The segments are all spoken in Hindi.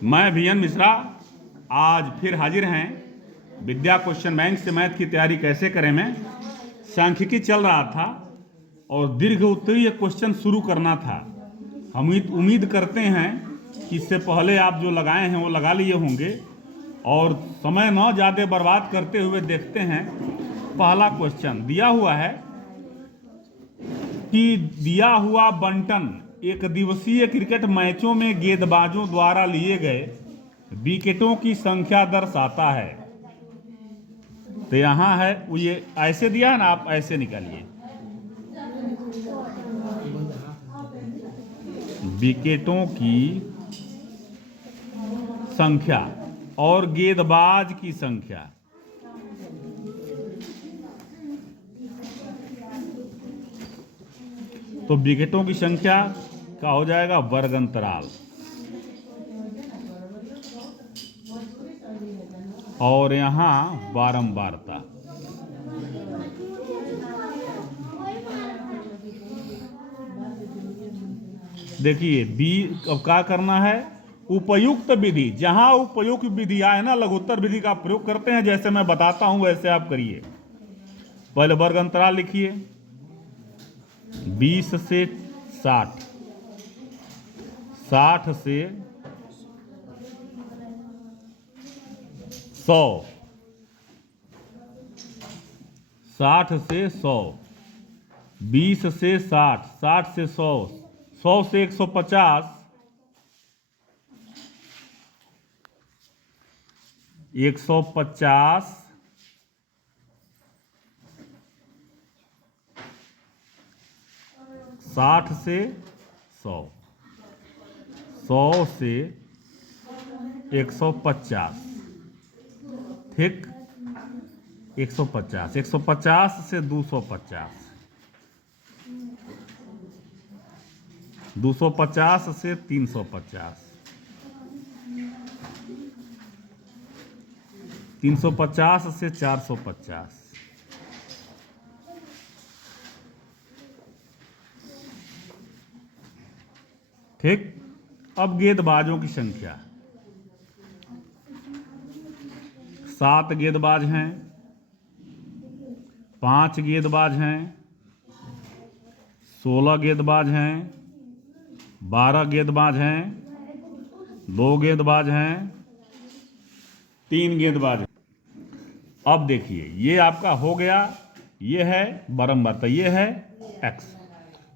मैं वीएन मिश्रा आज फिर हाजिर हैं विद्या क्वेश्चन बैंक से मैथ की तैयारी कैसे करें में। सांख्यिकी चल रहा था और दीर्घ उत्तरीय क्वेश्चन शुरू करना था। हम उम्मीद करते हैं कि इससे पहले आप जो लगाए हैं वो लगा लिए होंगे और समय न ज़्यादा बर्बाद करते हुए देखते हैं। पहला क्वेश्चन दिया हुआ है कि दिया हुआ बंटन एक दिवसीय क्रिकेट मैचों में गेंदबाजों द्वारा लिए गए विकेटों की संख्या दर्शाता है। तो यहां है वो, ये ऐसे दिया है ना, आप ऐसे निकालिए विकेटों की संख्या और गेंदबाज की संख्या। तो विकेटों की संख्या का हो जाएगा वर्ग अंतराल और यहां बारंबारता। देखिए बी अब क्या करना है, उपयुक्त विधि, जहां उपयुक्त विधि आए ना लघुत्तर विधि का प्रयोग करते हैं। जैसे मैं बताता हूं वैसे आप करिए। पहले वर्ग अंतराल लिखिए 20 से 60, 60 से 100, 60 से 100, 20 से 60, 60 से 100, 100 से 150, 150, 60 से 100, 100 से 150, ठीक, 150, 150 से 250, 250 से 350, 350 से 450, ठीक। अब गेंदबाजों की संख्या 7 गेंदबाज हैं, 5 गेंदबाज हैं, 16 गेंदबाज हैं, 12 गेंदबाज हैं, 2 गेंदबाज हैं, 3 गेंदबाज हैं। अब देखिए ये आपका हो गया, ये है बारंबारता, ये है एक्स।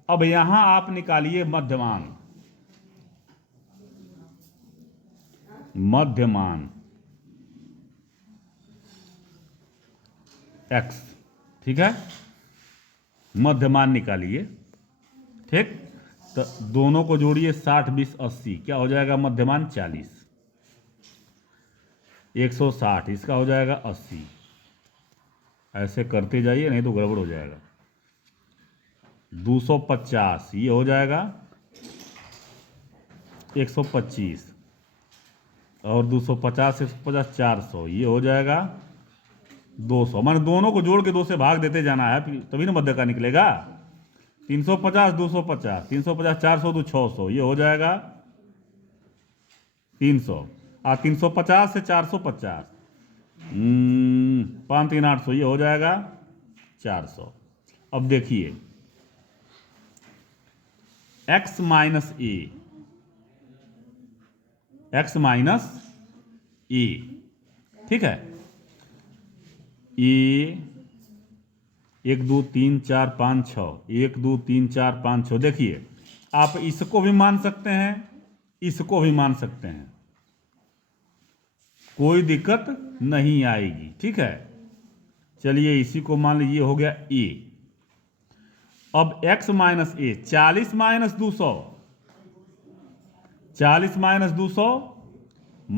अब यहां आप निकालिए मध्यमान, मध्यमान एक्स, ठीक है, मध्यमान निकालिए, ठीक। तो दोनों को जोड़िए 60, 20, 80, क्या हो जाएगा मध्यमान 40, 160, इसका हो जाएगा 80। ऐसे करते जाइए नहीं तो गड़बड़ हो जाएगा। 250 ये हो जाएगा 125 और 250 से 150 400 ये हो जाएगा 200। मैंने दोनों को जोड़ के 2 से भाग देते जाना है तभी ना मध्य का निकलेगा। 350 250, 350 400 तो 600 ये हो जाएगा 300 और 350 से 450, 5 3 800 ये हो जाएगा 400। अब देखिए x माइनस ए, x माइनस ए, ठीक है। ए 1 2 3 4 5 6, 1 2 3 4 5 6। देखिए आप इसको भी मान सकते हैं, इसको भी मान सकते हैं, कोई दिक्कत नहीं आएगी, ठीक है। चलिए इसी को मान लीजिए हो गया ए। अब x माइनस ए 40 माइनस 200, 40 माइनस 200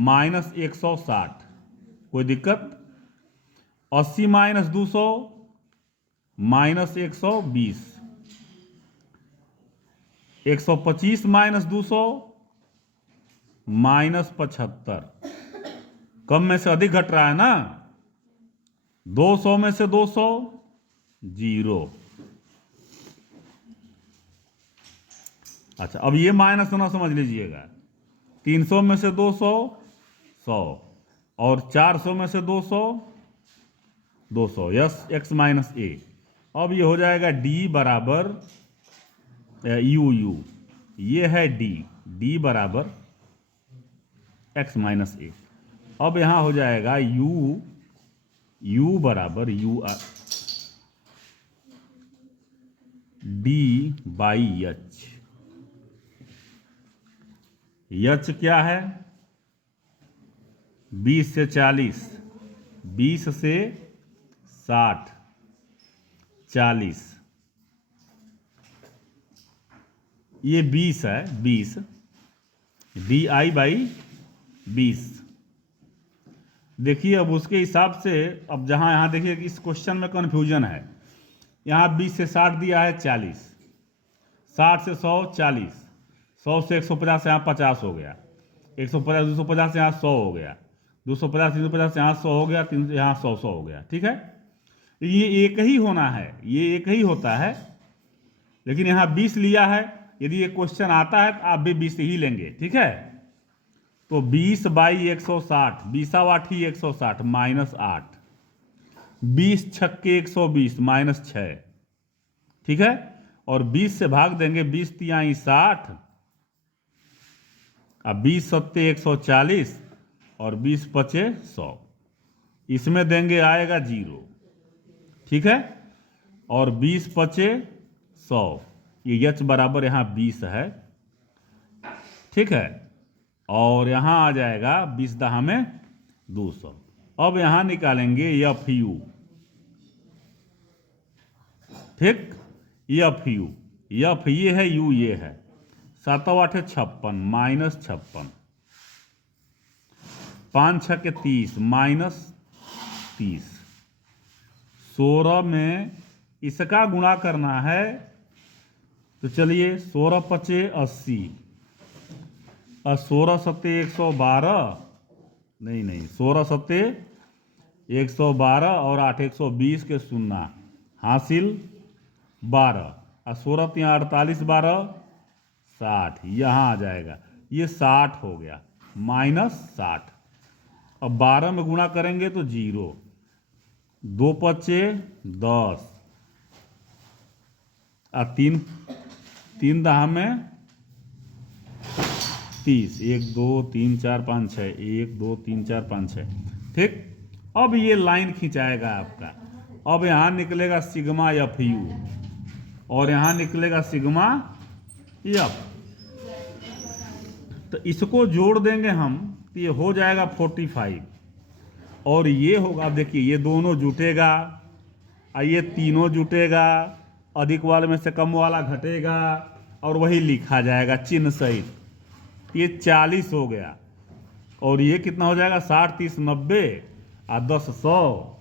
माइनस 160, कोई दिक्कत। 80 माइनस 200 माइनस 120, 125 माइनस 200 माइनस 75। कम में से अधिक घट रहा है ना, 200 में से 200 0। अच्छा अब ये माइनस होना समझ लीजिएगा, 300 में से 200 100 और 400 में से 200 200 यस एक्स माइनस ए। अब ये हो जाएगा डी बराबर यू यू, ये है डी, डी बराबर एक्स माइनस ए। अब यहां हो जाएगा यू, यू बराबर U D by H. H क्या है? 20 से 40, 20 से 60, 40, ये 20 है, 20 डी आई बाई 20। देखिए अब उसके हिसाब से, अब जहां यहां देखिए कि इस क्वेश्चन में कन्फ्यूजन है। यहाँ 20 से 60 दिया है 40, 60 से 100 40, 100 से 150 यहाँ 50 हो गया, 150 250 यहाँ 100 हो गया, 250 350 यहाँ 100 हो गया, 300 यहाँ 100 100 हो गया। ठीक है, ये एक ही होना है, ये एक ही होता है, लेकिन यहाँ 20 लिया है। यदि ये क्वेश्चन आता है तो आप भी 20 ही लेंगे। ठीक है, तो 20 बाई 160, 20 160 माइनस 8, 20 छक्के 120 माइनस 6। ठीक है, और 20 से भाग देंगे, 20 तिहाई 60, अब 20 सत्ते 140 और 20 पचे 100, इसमें देंगे आएगा 0। ठीक है, और 20 पचे 100, ये एच बराबर यहाँ 20 है। ठीक है, और यहाँ आ जाएगा 20 दहा में 200। अब यहाँ निकालेंगे एफ यू। ठीक, एफ यू, एफ ये है, यू ये है, 7 8 56 माइनस 56, 5 6 30 माइनस 30, 16 में इसका गुणा करना है, तो चलिए 16 पचे 80 और 16 सत्ते 112, नहीं 16 सत्ते 112 और 8 120 के शून्य हासिल 12 और 16 3 48 12 60, यहाँ आ जाएगा, ये 60 हो गया माइनस 60। अब 12 में गुणा करेंगे तो 0, 2 पचे 10 और 3 दहा में 30, 1 2 3 4 5 6, 1 2 3 4 5 6। ठीक, अब ये लाइन खिंचाएगा आपका। अब यहाँ निकलेगा सिग्मा एफ यू और यहाँ निकलेगा सिग्मा एफ, तो इसको जोड़ देंगे हम तो ये हो जाएगा 45 और ये होगा, देखिए ये दोनों जुटेगा और ये तीनों जुटेगा, अधिक वाले में से कम वाला घटेगा और वही लिखा जाएगा चिन्ह सहित। ये 40 हो गया और ये कितना हो जाएगा, 60 30 90 और 10 100,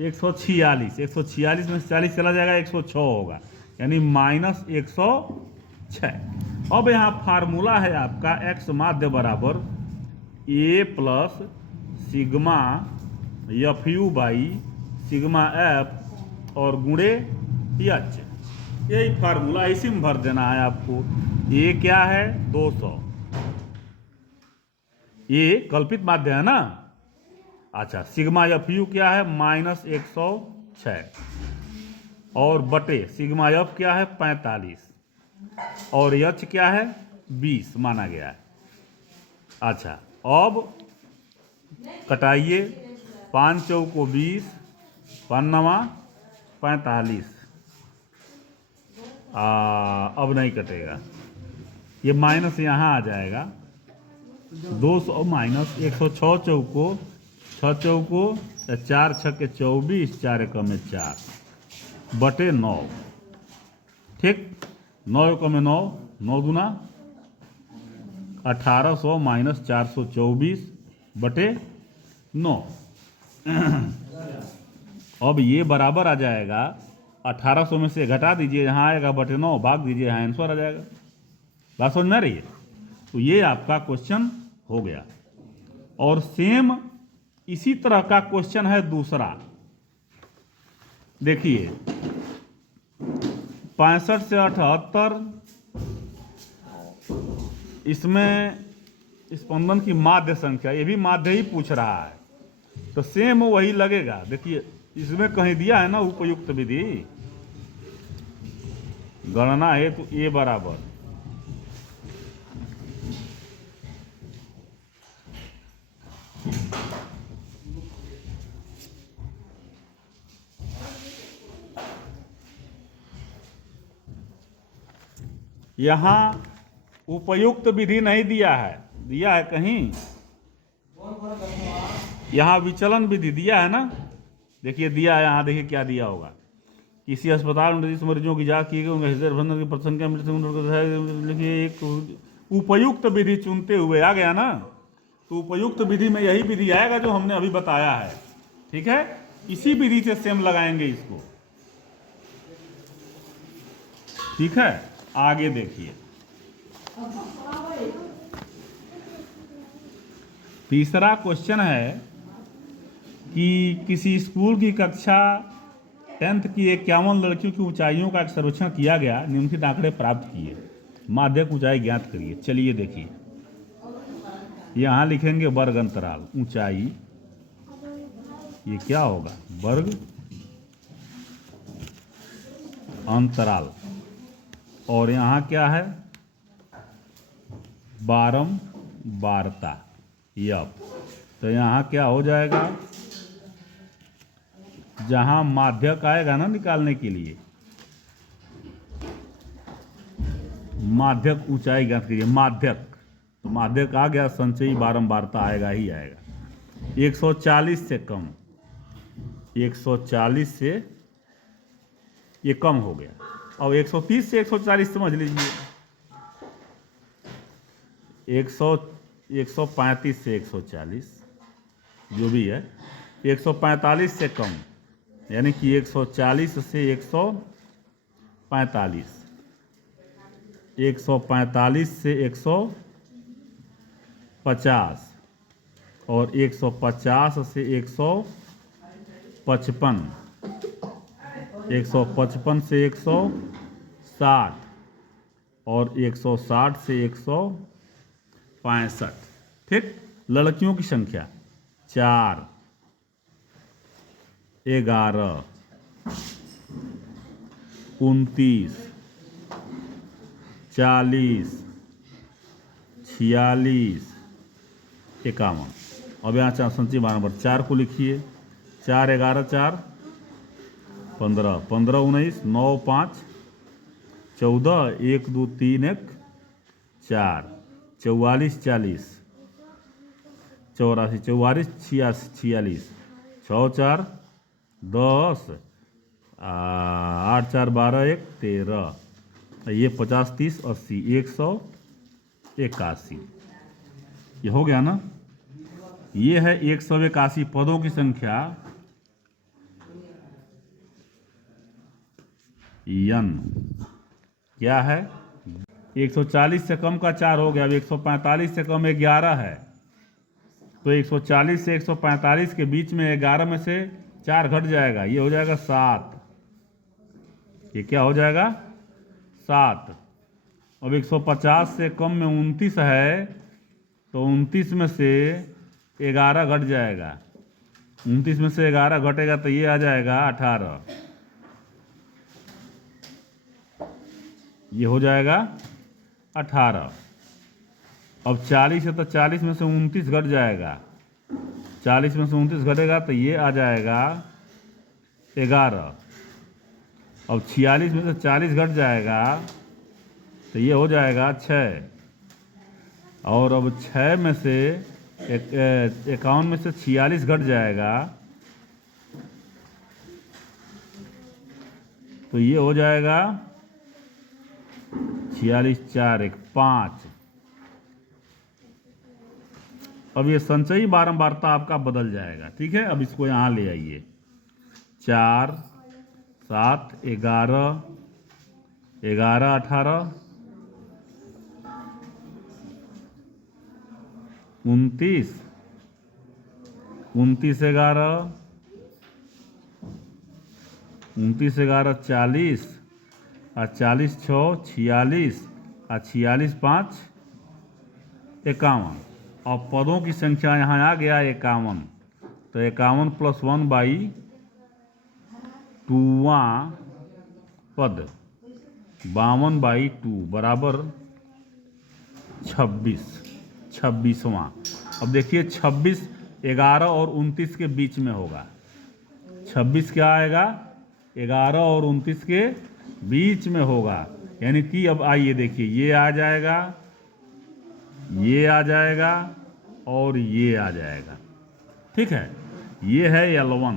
146, 146 में से 40 चला जाएगा, 106 होगा, यानी माइनस 106। अब यहाँ फार्मूला है आपका एक्स माध्य बराबर A plus sigma F U by sigma F और गुणे एच। यही फार्मूला, इसी में भर देना है आपको। ये क्या है 200, ये कल्पित माध्य है ना। अच्छा, सिग्मा एफ यू क्या है माइनस 106 और बटे सिग्मा एफ क्या है 45 और एच क्या है 20 माना गया है। अच्छा, अब कटाइए, 5 चौको 20, 5 9 45, अब नहीं कटेगा, ये माइनस यहाँ आ जाएगा, 200 माइनस 106 चौको 6 चौको 4 छक्के 24, 4 एकम में 4 बटे 9। ठीक, 9 एकम में 9, 9 दूना 1800 माइनस 424 बटे 9। अब ये बराबर आ जाएगा 1800 में से घटा दीजिए, यहाँ आएगा बटे 9, भाग दीजिए, यहाँ आंसर आ जाएगा। बात समझ में आ रही है? तो ये आपका क्वेश्चन हो गया। और सेम इसी तरह का क्वेश्चन है दूसरा, देखिए 65 से 78, इसमें स्पंदन की माध्य संख्या, ये भी माध्य ही पूछ रहा है, तो सेम वही लगेगा। देखिए इसमें कहीं दिया है ना उपयुक्त विधि, गणना हेतु ए बराबर यहां उपयुक्त विधि नहीं दिया है, दिया है कहीं, यहां विचलन विधि दिया है ना। देखिए दिया है यहां, देखिए क्या दिया होगा। किसी अस्पताल में जिस मरीजों की जांच की गई उनके हृदय बंधन की प्रतिसंख्या मृत्यु, लिखिए एक उपयुक्त विधि चुनते हुए आ गया ना, तो उपयुक्त विधि में यही विधि आएगा जो हमने अभी बताया है। ठीक है, इसी विधि से सेम लगाएंगे इसको। ठीक है, आगे देखिए तीसरा क्वेश्चन है कि किसी स्कूल की कक्षा 10th की 51 लड़कियों की ऊंचाइयों का एक सर्वेक्षण किया गया, निम्नलिखित आंकड़े प्राप्त किए, माध्यक ऊंचाई ज्ञात करिए। चलिए देखिए, यहां लिखेंगे वर्ग अंतराल ऊंचाई, ये क्या होगा, वर्ग अंतराल, और यहां क्या है, बारंबारता, यप। तो यहां क्या हो जाएगा, जहां माध्यक आएगा ना निकालने के लिए, माध्यक ऊंचाई ज्ञात कीजिए, माध्यक, तो माध्यक आ गया, संचयी बारंबारता आएगा ही आएगा। 140 से कम, 140 से ये कम हो गया, और 130 से 140 समझ लीजिए, 135 से 140 जो भी है, 145 से कम, यानी कि 140 से 145, 145 से 150, और 150 से 155, 155 से 160, और 160 से 165। ठीक, लड़कियों की संख्या 4, 11, 29, 40, 46, 51। अब यहाँ चार संचयी बारंबार 4 को लिखिए, 4, 11, 4, 15, 15, 19, 9, 5, 14, 1, 2, 3, 1, 4, 44, 40, 84, 44, 46, 6, 4, 10, 8, 4, 12, 1, 13, ये 50, 30, 80, 181। ये हो गया ना, ये है 181 पदों की संख्या n। क्या है, 140 से कम का 4 हो गया, अब 145 से कम 11 है, तो 140 से 145 के बीच में 11 में से 4 घट जाएगा, ये हो जाएगा 7, ये क्या हो जाएगा 7। अब 150 से कम में 29 है, तो 29 में से 11 घट जाएगा, 29 में से 11 घटेगा तो ये आ जाएगा 18, ये हो जाएगा 18। अब 40 है तो 40 में से 29 घट जाएगा, 40 में से 29 घटेगा तो ये आ जाएगा 11। अब 46 में से 40 घट जाएगा तो ये हो जाएगा 6, और अब 6 में से 51 में से 46 घट जाएगा तो ये हो जाएगा 46, 4, 1, 5। अब ये संचयी बारंबारता आपका बदल जाएगा। ठीक है, अब इसको यहाँ ले आइए, 4, 7, 11, 11, 18, 29, 29, 11, 29, 11, 40, और 40, 6, 46, और 46, 5, 51। और पदों की संख्या यहाँ आ गया 51, तो 51 + 1/2वां पद 52/2 बराबर 26वां। अब देखिए 26 11 और 29 के बीच में होगा। 26 क्या आएगा? 11 और 29 के बीच में होगा। यानी कि अब आइए देखिए, ये आ जाएगा, ये आ जाएगा और ये आ जाएगा। ठीक है, ये है L1,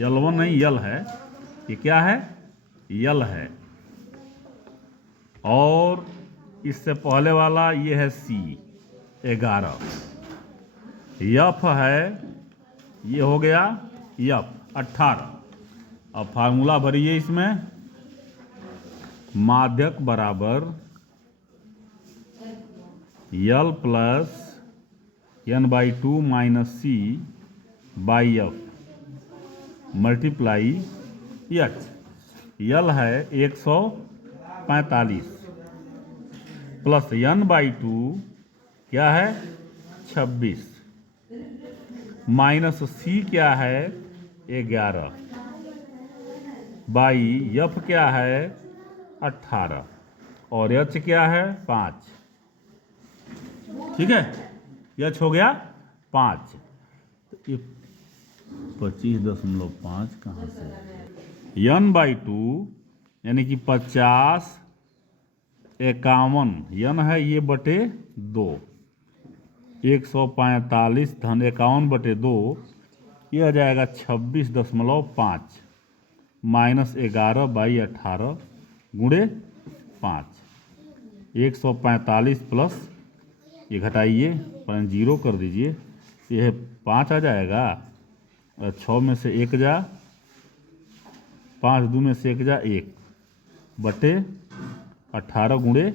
L1 नहीं यल है, ये क्या है? यल है। और इससे पहले वाला ये है C 11, यफ है, ये हो गया यफ 18। अब फार्मूला भरिए इसमें, माध्यक बराबर L plus n/2 - C/f multiply H. L है 145 प्लस n/2 क्या है? 26 माइनस C क्या है? 11 बाई एफ क्या है? 18 और एच क्या है? 5। ठीक है, एच हो गया 5। ये 25.5 कहाँ से? n/2 यानी कि 50 51 n है ये बटे 2, 145 धन 51/2, ये आ जाएगा 26.5 माइनस 11/18 गुणे 5। 145 प्लस ये घटाइए, 0 कर दीजिए, ये 5 आ जाएगा। 6 में से 1 जा, 5 2 में से 1 जा 1 बटे 18 गुणे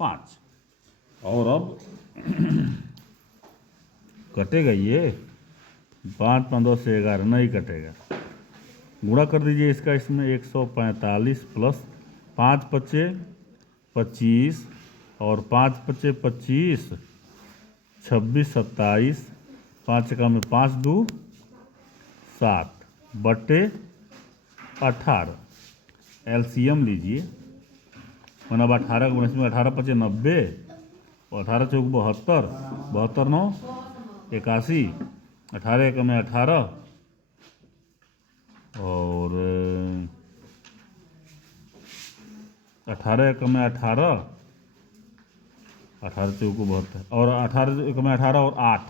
5। और अब कटेगा ये 5 15 से 11 नहीं कटेगा, गुणा कर दीजिए इसका इसमें। 145 प्लस 5 पच्चे 25 और 5 पच्चे 25, 26 27, 5 का में 5 2 7 बटे 18। एलसीएम लीजिए, मतलब 18 गुणा इसमें 18 पच्चे 90 और 18 चौक 72, 72 9 81, 18 एक में 18 और 18 एक में 18, 18 चौक 72 और 18 एक में 18 और 8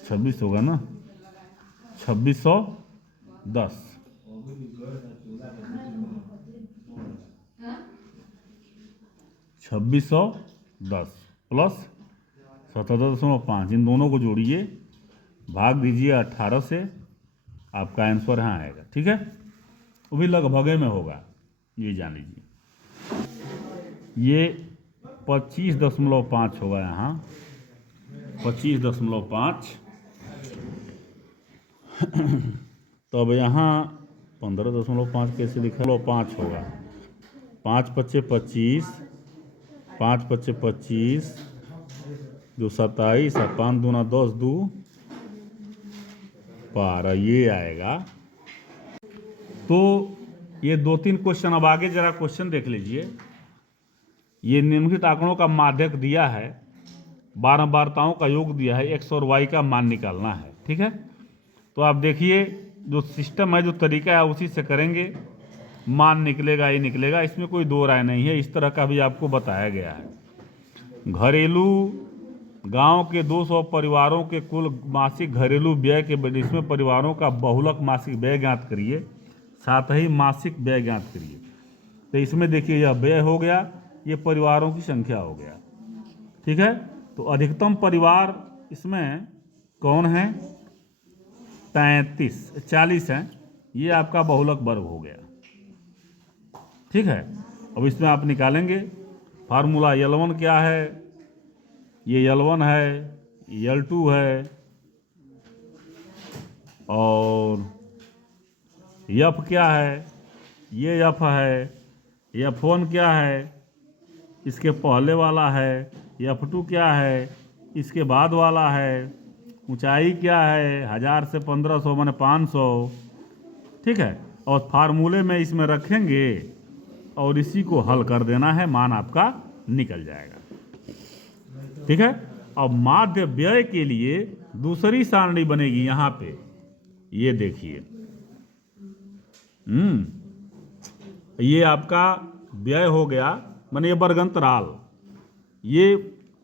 26 होगा ना, 2610। 2610 प्लस 77.5, इन दोनों को जोड़िए, भाग दीजिए 18 से, आपका आंसर यहाँ आएगा। ठीक है, वो भी लगभग में होगा, ये जान लीजिए। ये 25.5 होगा यहाँ, 25.5। तब यहाँ 15.5 कैसे लिखा? 5 होगा, 5 पच्चे 25, 5 पच्चे 25, 2 27 और 5 दूना 10 2 12, ये आएगा। तो ये 2-3 क्वेश्चन, अब आगे जरा क्वेश्चन देख लीजिए। ये निम्नलिखित आंकड़ों का माध्यक दिया है, बारंबारताओं का योग दिया है, x और y का मान निकालना है। ठीक है, तो आप देखिए जो सिस्टम है, जो तरीका है, उसी से करेंगे, मान निकलेगा ही निकलेगा, इसमें कोई दो राय नहीं है। इस तरह का भी आपको बताया गया है। घरेलू गांव के 200 परिवारों के कुल मासिक घरेलू व्यय के बदले इसमें परिवारों का बहुलक मासिक व्यय ज्ञात करिए, साथ ही मासिक व्यय ज्ञात करिए। तो इसमें देखिए यह व्यय हो गया, ये परिवारों की संख्या हो गया। ठीक है, तो अधिकतम परिवार इसमें कौन है? 40 है, ये आपका बहुलक वर्ग हो गया। ठीक है, अब इसमें आप निकालेंगे फार्मूला। L1 क्या है? ये L1 है, L2 है और F क्या है? ये F है। F1 क्या है? इसके पहले वाला है, F2 क्या है, इसके बाद वाला है, ऊंचाई क्या है, 1000 से 1500 माने 500, ठीक है। और फार्मूले में इसमें रखेंगे और इसी को हल कर देना है, मान आपका निकल जाएगा, ठीक है। अब माध्य व्यय के लिए दूसरी सारणी बनेगी यहाँ पे, ये देखिए, ये आपका व्यय हो गया, माने ये वर्गंतराल, ये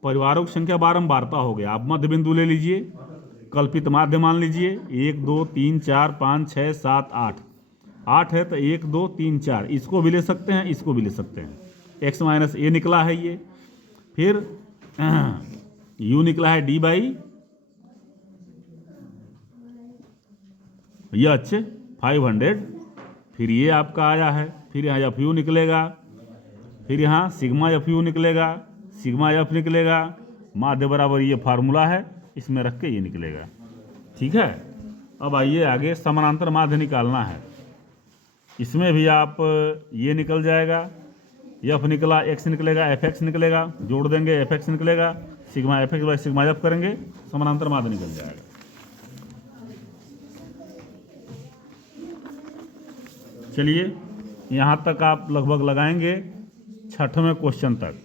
परिवारों की संख्या बारंबारता हो गया। आप मध्य बिंदु ले लीजिए, कल्पित माध्य मान लीजिए, 1 2 3 4 5 6 7 8, 8 है तो 1 2 3 4, इसको भी ले सकते हैं, इसको भी ले सकते हैं। x माइनस ए निकला है ये, फिर u निकला है d बाई एच 500, फिर ये आपका आया है, फिर यहाँ एफ यू निकलेगा, फिर यहाँ सिग्मा एफ यू निकलेगा, सिग्मा एफ निकलेगा, माध्य बराबर ये फार्मूला है, इसमें रख के ये निकलेगा, ठीक है। अब आइए आगे, समानांतर माध्य निकालना है। इसमें भी आप ये निकल जाएगा, एफ निकला, एक्स निकलेगा, एफ एक्स निकलेगा, जोड़ देंगे एफ एक्स निकलेगा, sigma F x by sigma F करेंगे, समानांतर माध्य निकल जाएगा। चलिए यहाँ तक आप लगभग लगाएंगे 6वें क्वेश्चन तक।